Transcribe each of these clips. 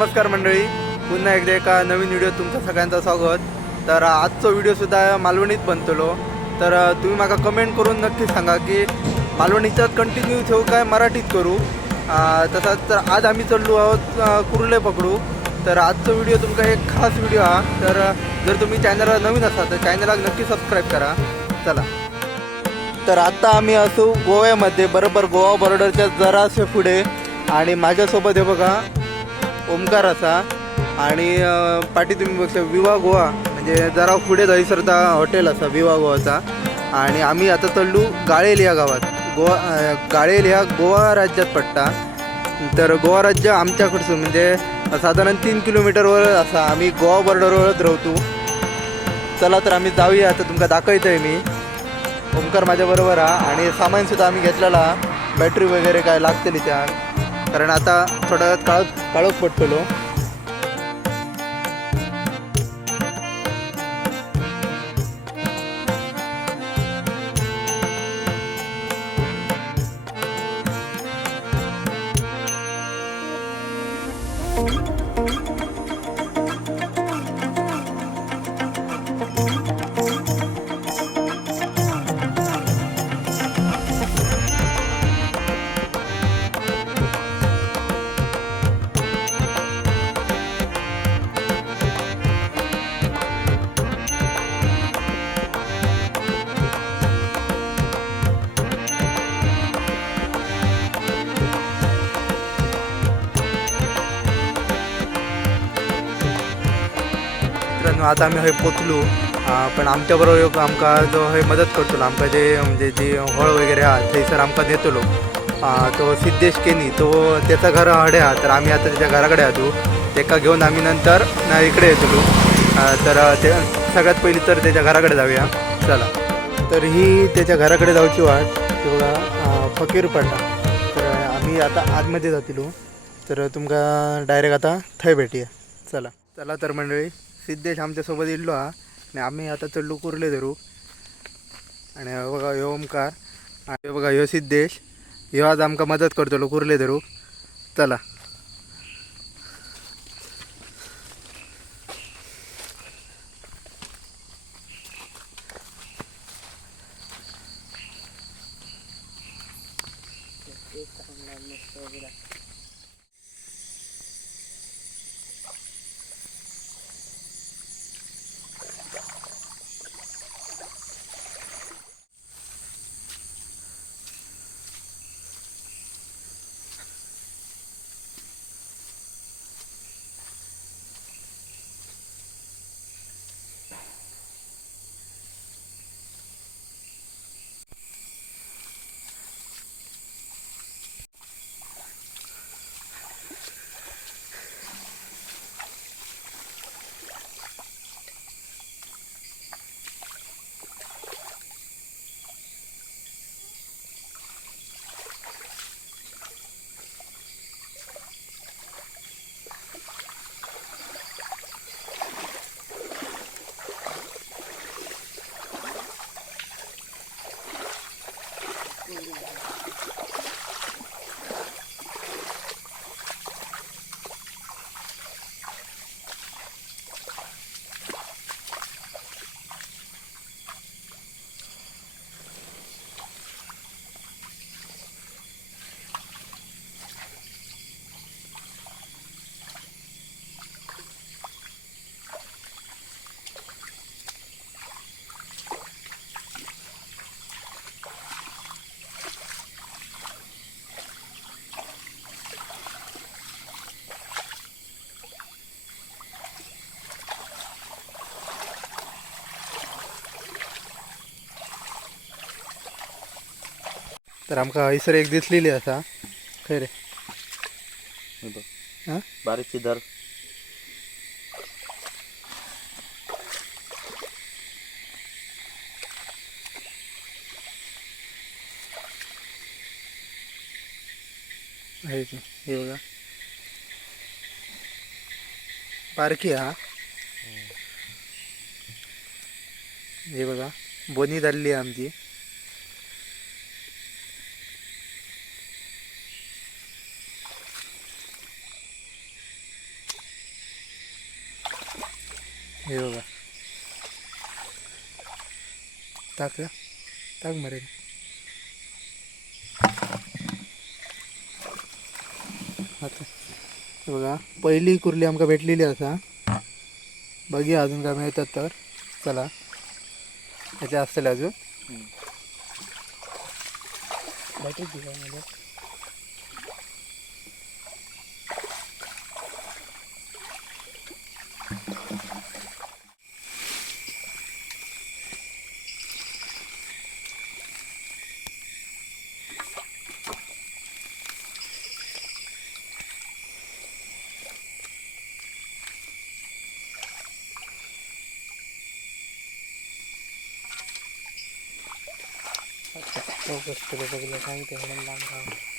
नमस्कार मंडळी. पुन्हा एकदा एका नवीन व्हिडिओ तुमचं सगळ्यांचं स्वागत. तर आजचा व्हिडिओसुद्धा मालवणीत बनतलो. तर तुम्ही मला कमेंट करून नक्की सांगा की मालवणीचा कंटिन्यू ठेवू काय मराठीत करू? अं, तर आज आम्ही चढलो आहोत कुर्ले पकडू. तर आजचा व्हिडिओ तुमचा एक खास व्हिडिओ हा. तर जर तुम्ही चॅनलला नवीन असाल तर चॅनलला नक्की सबस्क्राईब करा. चला. तर आत्ता आम्ही असू गोव्यामध्ये बरोबर गोवा बॉर्डरच्या जरासे पुढे. आणि माझ्यासोबत हे बघा ओमकार असा. आणि पाटी पाठी तुम्ही बघता विवा गोवा म्हणजे जरा पुढे जायसरता हॉटेल असा विवा गोवाचा. आणि आम्ही आता चल्लू गाळेल या गावात. गोवा गाळेल ह्या गोवा राज्यात पडटा तर गोवा राज्य आमच्याकडचं म्हणजे साधारण तीन किलोमीटरवर असा आम्ही गोवा बॉर्डरवरच राहतो. चला तर आम्ही जाऊया आता तुमका दाखवतोय मी. ओमकार माझ्याबरोबर हा. आणि सामानसुद्धा आम्ही घेतलेला. बॅटरी वगैरे काय लागते त्या कारण आता थोड्या वेळात काळ काळोख पडतलो मित्रांनो आता आम्ही हय पोचलो. पण पण आमच्याबरोबर एक आमकां जो हय मदत करतलो आमकां जे म्हणजे जी हळ वगैरे हा थंयसर आमकां देतलो तो सिद्धेश केनी तो त्याचा घर हडे हा तर आम्ही आता त्याच्या घराकडे आलो. त्याका घेऊन आम्ही नंतर ना इकडे येतलो. तर ते सगळ्यात पहिली तर त्याच्या घराकडे जाऊया. चला. तर ही त्याच्या घराकडे जाऊची वाट तेवढा फकीर पडला. तर आम्ही आता आतमध्ये जातलो हो. तर तुमका डायरेक्ट आता थंय भेटूया. चला. चला तर मंडळी सिद्धेश आमच्यासोबत इल्लो हा. आणि आम्ही आता चढलो कुर्ले धरू. आणि बघा ह्यो ओमकार. आणि बघा ह्यो सिद्धेश. ह्यो आज आमकां मदत करतलो कुर्ले धरू. चला. तर आमकां हयसर एक दिसलेली असा खंय रे हां? बारीकची दर आहे की? हे बघा. बारकी हा. हे बघा. बोनी आहे आमची. हे बघा. टाक टाक मरेल आता बघा पहिली कुर्ली आमका भेटलेली असा बघूया अजून काय मिळतात तर. चला. याचे असतील अजून. बॅटरी दिला बघलं सांगते म्हणून लांब राहा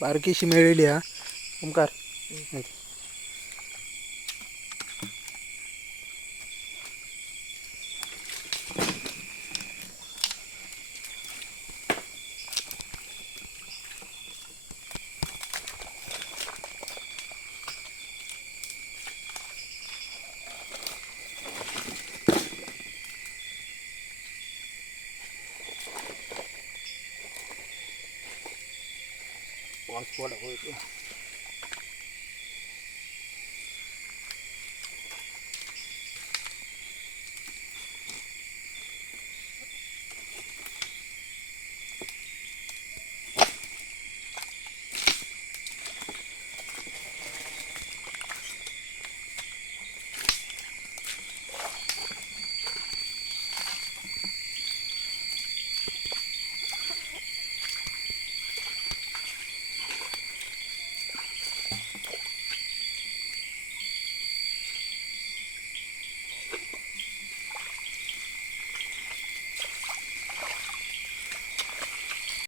बारकीशी मिळेली हा. ओमकार. 往左了，我就。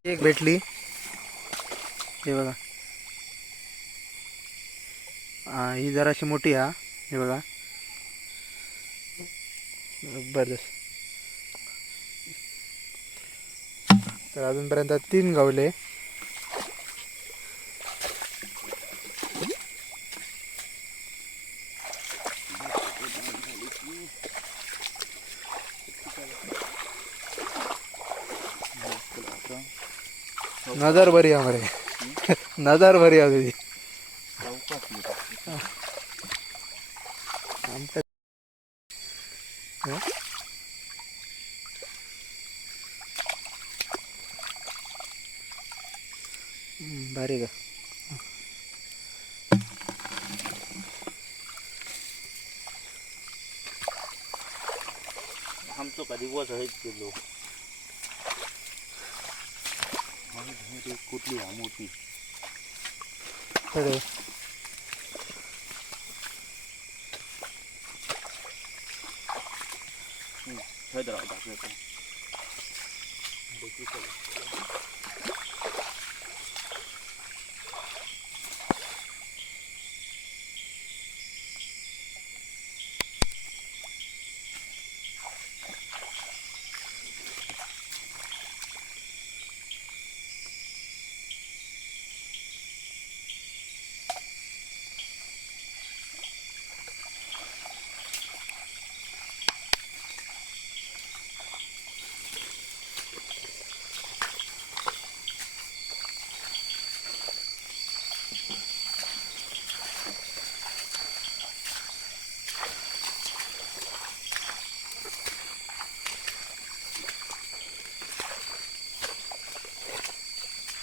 एक भेटली. हे बघा. हा, ही जराशी मोठी हा. हे बघा. जबरदस्त. तर अजूनपर्यंत तीन गावले. नजर बरी आहे मरे नजर बरी आहे तुझी आमच्या हं? हम्म, भारी का आमचं कधी वज आहेत गेलो कुठली हा मोठी खरे हैदराबाद दाखवतो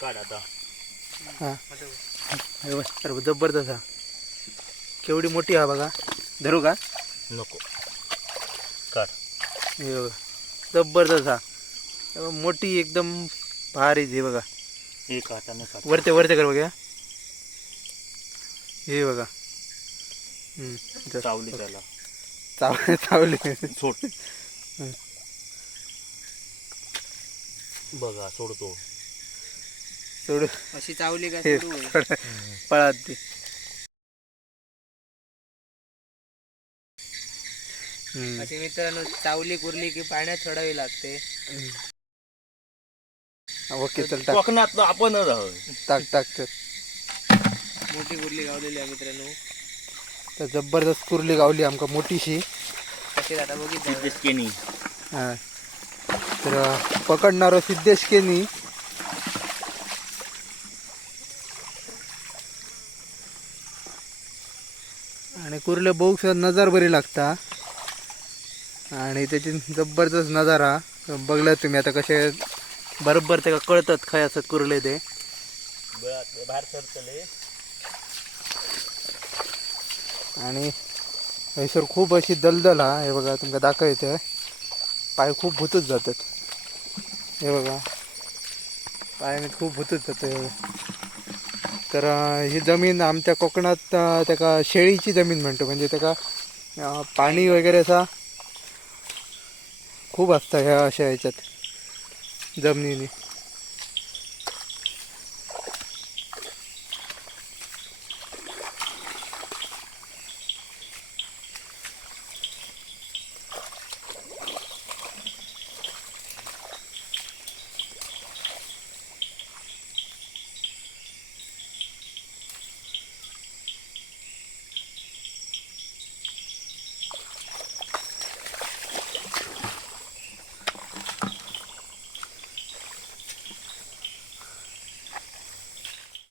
काढ आता. हा. बघ, अरे जबरदस्त हा. केवढी मोठी हा बघा. धरू का? नको. काढ. हे बघा जबरदस्त हा. मोठी एकदम भारी हे बघा. एक हाताने काढ वरते वरते कर बघा हे बघा. हम्म, इथं. चावली त्याला. चाव चावली. सोड. बघा सोडतो. सोडू अशी चावली का. थोडं पळात ती. हम्म. अशी मित्रांनो चावली कुरली की पाण्यात सोडावी लागते. ओके चल टाक. कोकणात आपण टाक टाक चल. मोठी कुरली गावलेली आहे मित्रांनो. तर जबरदस्त कुर्ली गावली आमका मोठीशी. कशी आता बघितलं. सिद्धेश केनी हा. तर पकडणारो सिद्धेश केनी आणि कुर्ले बघूक सुद्धा नजर बरी लागता. आणि त्याची जबरदस्त नजारा. बघला तुम्ही आता कसे बरोबर ते कळतात खंय असतात कुर्ले ते. बाहेर सरतले आणि हयसर खूप अशी दलदल हा हे बघा तुमका दाखवते पाय खूप भुतूच जातात. हे बघा. पाय खूप भुतूच जातं हे बघा. तर ही जमीन आमच्या कोकणात अं, त्याका शेळीची जमीन म्हणतो. म्हणजे त्याका पाणी वगैरे असा खूप असतं ह्या अशा ह्याच्यात जमिनीने.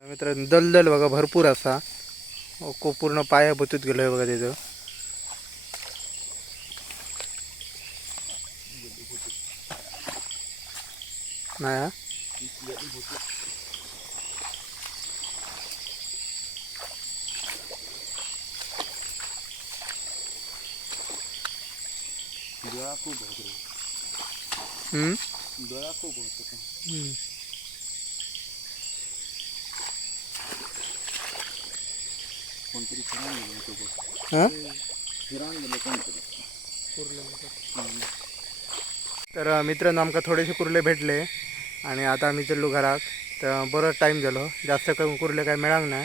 मित्रांनो दलदल बघा भरपूर असा को पूर्ण पाया बतूत गेलोय बघा त्याचं नाही? डोळा खूप होतो हम्म? डोळा खूप होतो हम्म. कोणतरी फिरायला गेलो होतो बघ तर मित्रांनो आमका थोडेसे कुर्ले भेटले आणि आता आम्ही चल्लो घरात. तर बरं टाईम झालो. जास्त करून कुर्ले काय मिळाक नाही.